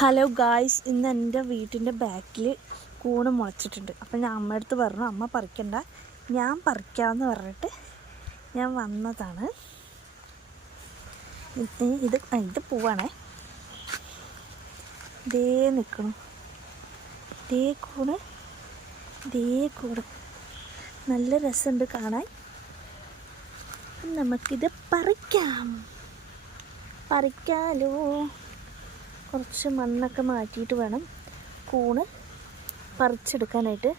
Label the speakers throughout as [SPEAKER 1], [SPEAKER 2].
[SPEAKER 1] Hello guys ഇന്ന് എന്റെ വീട്ടിന്റെ ബാക്കിൽ കൂണ് മുളച്ചിട്ടുണ്ട്. അപ്പം ഞാൻ അമ്മ അടുത്ത് പറഞ്ഞു അമ്മ പറിക്കണ്ട. ഞാൻ പറിക്കാമെന്ന് പറഞ്ഞിട്ട് ഞാൻ വന്നതാണ്. ഇത് ഇത് ഇത് പൂവാണേ. ദേ നിൽക്കണം ദേ കൂണ് ദേ കൂണ്. നല്ല രസമുണ്ട് കാണാൻ. നമുക്കിത് പറിക്കാം. പറിക്കാലോ. കുറച്ച് മണ്ണൊക്കെ മാറ്റിയിട്ട് വേണം കൂണ് പറിച്ചെടുക്കാനായിട്ട്.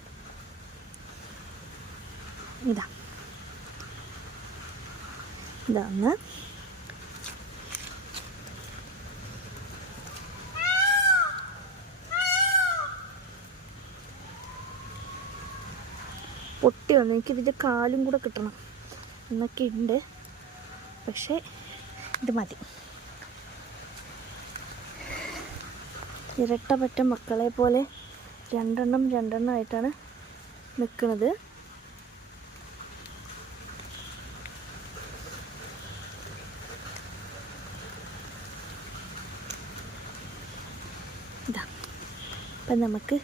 [SPEAKER 1] ഇതാ. ഇതാണ് പൊട്ടി വന്നു. എനിക്കിതിന്റെ കാലും കൂടെ കിട്ടണം. എന്നൊക്കെ ഉണ്ട്. പക്ഷേ ഇത് മതി. ഇരട്ടപ്പറ്റ മക്കളെ പോലെ രണ്ടെണ്ണം രണ്ടെണ്ണം ആയിട്ടാണ് നിൽക്കുന്നത്. അപ്പം നമുക്ക്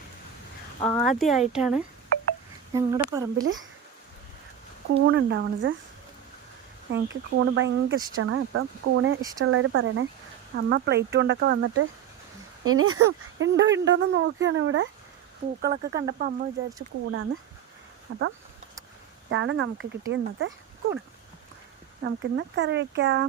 [SPEAKER 1] ആദ്യമായിട്ടാണ് ഞങ്ങളുടെ പറമ്പിൽ കൂണുണ്ടാവണത് എനിക്ക് കൂണ് ഭയങ്കര ഇഷ്ടമാണ്. അപ്പം കൂണ് ഇഷ്ടമുള്ളവർ പറയണേ അമ്മ പ്ലേറ്റ് കൊണ്ടൊക്കെ വന്നിട്ട് ഇനി ഉണ്ടോ ഉണ്ടോ എന്ന് നോക്കുകയാണ് ഇവിടെ. പൂക്കളൊക്കെ കണ്ടപ്പോൾ അമ്മ വിചാരിച്ചു കൂണാന്ന്. അപ്പം ഇതാണ് നമുക്ക് കിട്ടിയ ഇന്നത്തെ കൂണ്. നമുക്കിന്ന് കറി വയ്ക്കാം